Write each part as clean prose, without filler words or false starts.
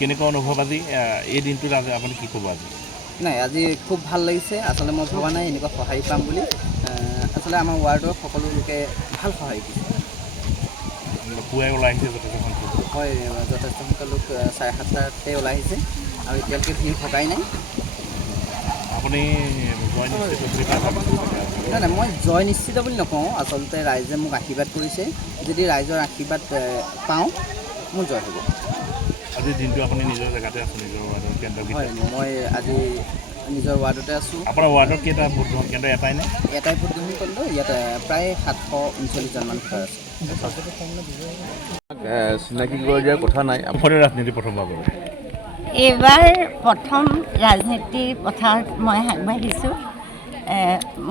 কেনেকুৱা অনুভৱ আজি এই দিনটোত আপুনি কি ক'ব আজি? নাই, আজি খুব ভাল লাগিছে। আচলতে মই ভবা নাই এনেকুৱা সঁহাৰি পাম বুলি। আচলতে আমাৰ ৱাৰ্ডৰ সকলো লোকে ভাল সঁহাৰি দিছে। পুৱাই ওলাই আহিছে যথেষ্ট সংখ্যক। হয়, যথেষ্ট সংখ্যক লোক 7:30টাতে ওলাই আহিছে আৰু এতিয়ালৈকে ভিৰ ভগাই নাই। আপুনি জয় নিশ্চিত বুলি নাই, মই জয় নিশ্চিত বুলি নকওঁ। আচলতে ৰাইজে মোক আশীৰ্বাদ কৰিছে। যদি ৰাইজৰ আশীৰ্বাদ পাওঁ, মোৰ জয় হ'ব। আজিৰ দিনটো আপুনি নিজৰ জেগাতে আছে, নিজৰ ৱাৰ্ডৰ কেন্দ্ৰ? হয়, মই আজি নিজৰ ৱাৰ্ডতে আছোঁ। আপোনাৰ ৱাৰ্ডৰ কেইটা ভোটগ্ৰহণ কেন্দ্ৰ এটাই নে? এটাই ভোটগ্ৰহণ কেন্দ্ৰ। ইয়াত প্ৰায় 739জনমান ভোটাৰ আছে। চিনাকি কৰি দিয়াৰ কথা নাই। আপুনি ৰাজনীতি প্ৰথমবাৰ কৰে? এইবাৰ প্ৰথম ৰাজনীতিৰ পথাৰত মই আগবাঢ়িছোঁ।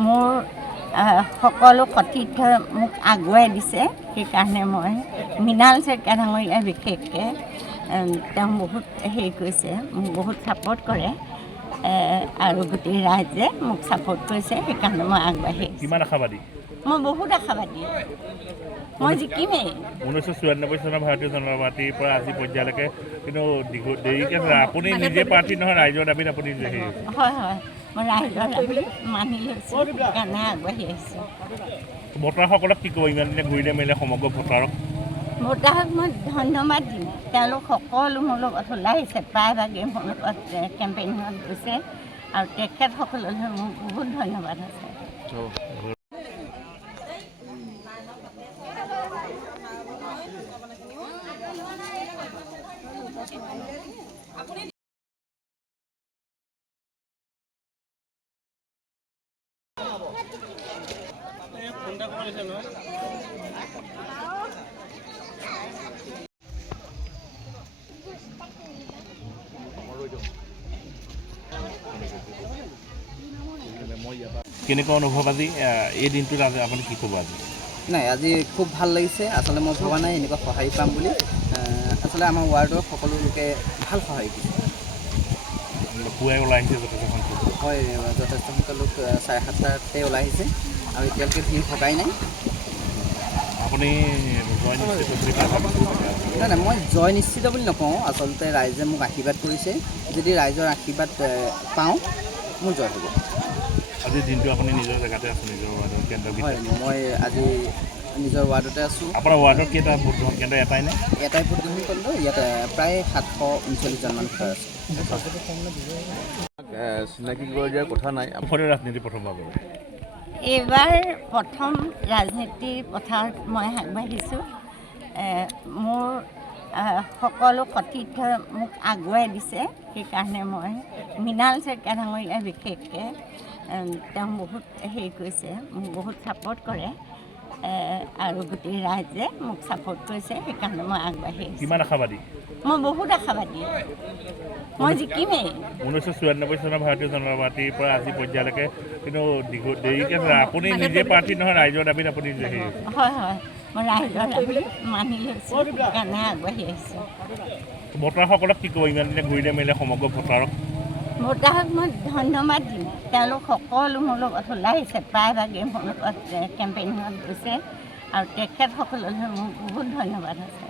মোৰ সকলো সতীৰ্থই মোক আগুৱাই দিছে। সেইকাৰণে মই মৃণাল শইকীয়া ডাঙৰীয়া বিশেষকৈ তেওঁ বহুত হেৰি কৰিছে, মোক বহুত ছাপোৰ্ট কৰে আৰু গোটেই ৰাইজে মোক ছাপোৰ্ট কৰিছে। সেইকাৰণে মই আগবাঢ়ি আহিছোঁ। কিমান আশাবাদী? মই বহুত আশাবাদী, মই জিকিমেই। 1994 চনৰ ভাৰতীয় জনতা পাৰ্টীৰ পৰা আজি পৰ্যায়লৈকে কিন্তু দেৰিকৈ আপুনি নিজে প্ৰাৰ্থী নহয়, ৰাইজৰ দাবীত আপুনি হেৰি? হয়, মই ৰাইজৰ দাবী মানি লৈছোঁ, সেইকাৰণে আগবাঢ়ি আহিছোঁ। ভোটাৰসকলক কি ক'ব ইমান দিনে ঘূৰিলে মেলিলে সমগ্ৰ ভোটাৰক? ভোটাৰক মই ধন্যবাদ দিম। তেওঁলোক সকলো মোৰ লগত ওলাই আহিছে, প্ৰায়ভাগেই মোৰ লগত কেম্পেইনত গৈছে আৰু তেখেতসকললৈ মোৰ বহুত ধন্যবাদ আছে। কেনেকুৱা অনুভৱ আজি এই দিনটোত আপুনি কি ক'ব আজি? নাই, আজি খুব ভাল লাগিছে। আচলতে মই ভবা নাই এনেকুৱা সঁহাৰি পাম বুলি। আচলতে আমাৰ ৱাৰ্ডৰ সকলো লোকে ভাল সঁহাৰি দিছে। পুৱাই ওলাই আহিছে যথেষ্ট সংখ্যক। হয়, যথেষ্ট সংখ্যক লোক 7:30টাতে ওলাই আহিছে আৰু এতিয়ালৈকে ভিৰ ভগাই নাই। আপুনি জয় নিশ্চিত বুলি নাই, মই জয় নিশ্চিত বুলি নকওঁ। আচলতে ৰাইজে মোক আশীৰ্বাদ কৰিছে। যদি ৰাইজৰ আশীৰ্বাদ পাওঁ, মোৰ জয় হ'ব। আজিৰ দিনটো আপুনি নিজৰ জেগাতে আছে, নিজৰ ৱাৰ্ডৰ কেন্দ্ৰ? হয়, মই আজি নিজৰ ৱাৰ্ডতে আছোঁ। আপোনাৰ ৱাৰ্ডৰ কেইটা ভোটগ্ৰহণ কেন্দ্ৰ এটাই নে? এটাই ভোটগ্ৰহণ কেন্দ্ৰ। ইয়াত প্ৰায় 739জনমান ভোটাৰ আছে। চিনাকি কৰি দিয়াৰ কথা নাই। আপুনি ৰাজনীতি প্ৰথমবাৰ কৰে? এইবাৰ প্ৰথম ৰাজনীতিৰ পথাৰত মই আগবাঢ়িছোঁ। মোৰ সকলো সতীৰ্থই মোক আগুৱাই দিছে। সেইকাৰণে মই মৃণাল শইকীয়া ডাঙৰীয়া বিশেষকৈ তেওঁ বহুত হেৰি কৰিছে, মোক বহুত ছাপোৰ্ট কৰে আৰু গোটেই ৰাইজে মোক ছাপোৰ্ট কৰিছে। সেইকাৰণে মই আগবাঢ়ি আহিছোঁ। কিমান আশাবাদী? মই বহুত আশাবাদী, মই জিকিমেই। 1994 চনৰ ভাৰতীয় জনতা পাৰ্টীৰ পৰা আজি পৰ্যায়লৈকে কিন্তু দেৰিকৈ আপুনি নিজে প্ৰাৰ্থী নহয়, ৰাইজৰ দাবীত আপুনি হেৰি? হয়, মই ৰাইজৰ দাবী মানি লৈছোঁ, সেইকাৰণে আগবাঢ়ি আহিছোঁ। ভোটাৰসকলক কি ক'ব ইমান দিনে ঘূৰিলে মেলিলে সমগ্ৰ ভোটাৰক? ভোটাৰক মই ধন্যবাদ দিম। তেওঁলোক সকলো মোৰ লগত ওলাই আহিছে, প্ৰায়ভাগেই মোৰ লগত কেম্পেইনত গৈছে আৰু তেখেতসকললৈ মোৰ বহুত ধন্যবাদ আছে।